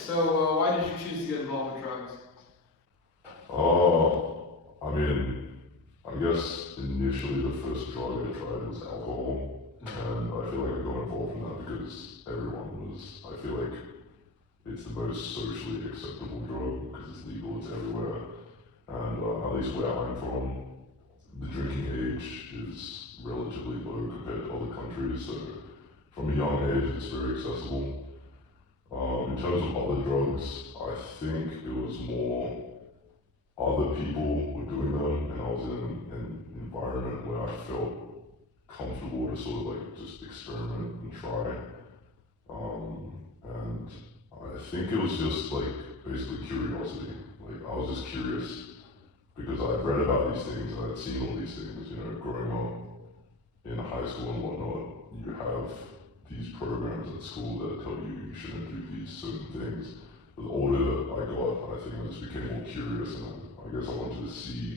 So, why did you choose to get involved with drugs? I mean, I guess initially the first drug I tried was alcohol, and I feel like I got involved in that because everyone was. I feel like it's the most socially acceptable drug because it's legal, it's everywhere, and at least where I'm from, the drinking age is relatively low compared to other countries. So from a young age, it's very accessible. In terms of other drugs, I think it was more other people were doing them, and I was in an environment where I felt comfortable to sort of like just experiment and try. And I think it was just like basically curiosity. Like I was just curious because I'd read about these things and I'd seen all these things, growing up in high school and whatnot. You have these programs at school that tell you you shouldn't do these certain things. But the older I got, I think I just became more curious, and I guess I wanted to see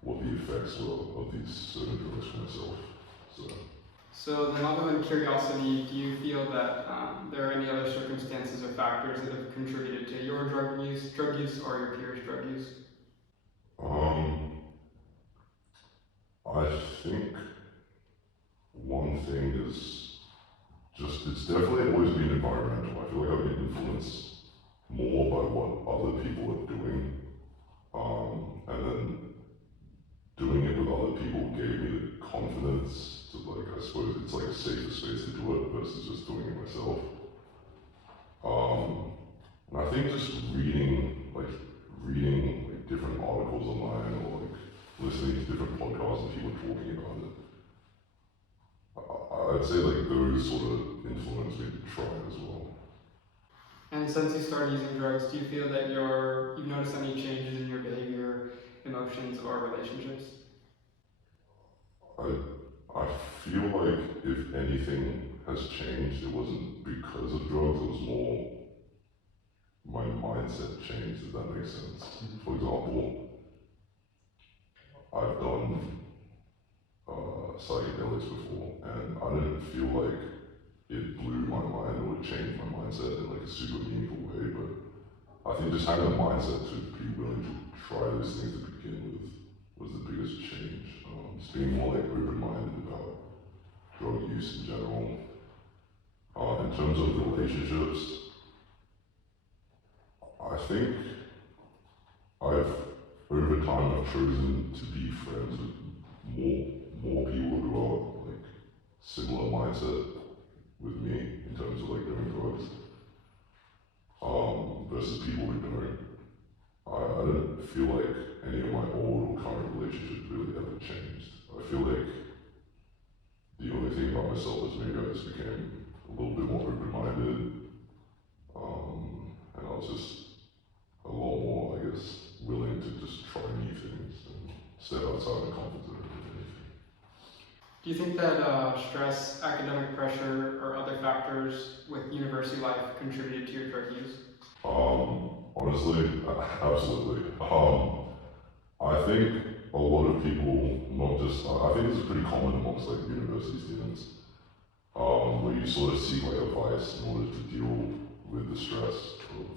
what the effects were of these certain drugs for myself. So, then other than curiosity, do you feel that there are any other circumstances or factors that have contributed to your drug use, or your peers' drug use? Um, I think one thing is just it's definitely always been environmental. I feel like I've been influenced more by what other people are doing, and then doing it with other people gave me the confidence to like I suppose it's like a safer space to do it versus just doing it myself. And I think just reading different articles online or like listening to different podcasts and people talking about it. I'd say like those sort of influenced me to try it as well. And since you started using drugs, do you feel that you've noticed any changes in your behavior, emotions, or relationships? I feel like if anything has changed, it wasn't because of drugs, it was more my mindset changed, if that makes sense. For example, I've done psychedelics before, and I didn't feel like it blew my mind or it changed my mindset in like a super meaningful way, but I think just having a mindset to be willing to try those things to begin with was the biggest change. Just being more like open-minded about drug use in general. In terms of relationships, I think I've over time I've chosen to be friends with more people who are like similar mindset with me in terms of like doing drugs, versus people who don't. I don't feel like any of my old or current relationships really ever changed. I feel like the only thing about myself is maybe I just became a little bit more open-minded, and I was just a lot more, I guess, willing to just try new things and step outside the comfort zone. Do you think that stress, academic pressure, or other factors with university life contributed to your drug use? Honestly, absolutely. I think a lot of people, not just, I think this is pretty common amongst like university students, where you sort of seek like advice in order to deal with the stress of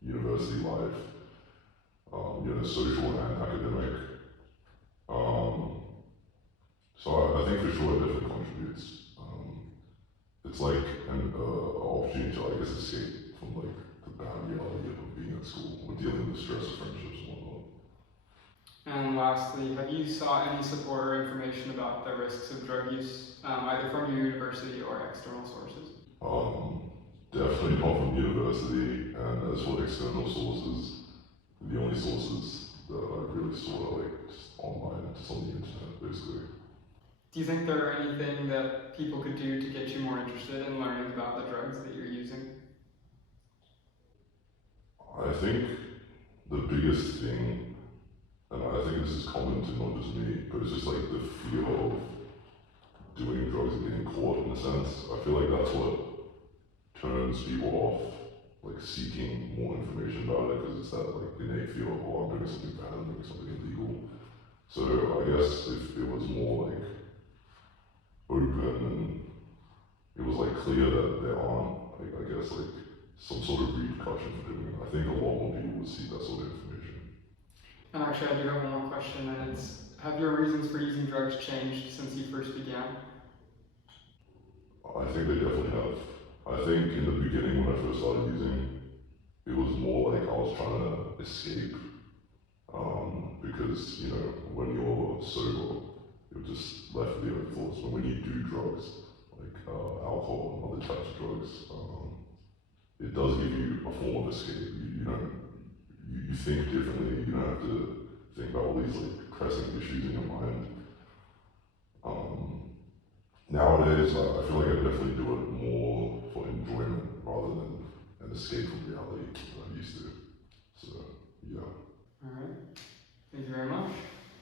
university life, social and academic. So I think for sure it definitely contributes. It's like an opportunity to, I guess, escape from like the bad reality of being at school or dealing with the stress of friendships and whatnot. And lastly, have you sought any support or information about the risks of drug use, either from your university or external sources? Definitely not from university, and as for external sources, the only sources that I really saw are like just online, just on the internet, basically. Do you think there are anything that people could do to get you more interested in learning about the drugs that you're using? I think the biggest thing, and I think this is common to not just me, but it's just like the fear of doing drugs and getting caught in a sense. I feel like that's what turns people off, like seeking more information about it, because it's that like innate fear of, oh, I'm doing something bad, I'm doing something illegal. So I guess if it was more like open and it was like clear that there aren't, like, I guess like some sort of repercussion for doing it. I think a lot more people would see that sort of information. And actually, I do have one more question, and it's, have your reasons for using drugs changed since you first began? I think they definitely have. I think in the beginning when I first started using, it was more like I was trying to escape. Because, you know, when you're sober, you're just left with your own thoughts. But when you do drugs, like alcohol and other types of drugs, it does give you a form of escape. You think differently. You don't have to think about all these like pressing issues in your mind. Nowadays, I feel like I definitely do it more for enjoyment rather than an escape from reality that I used to. So, yeah. All right. Thank you very much.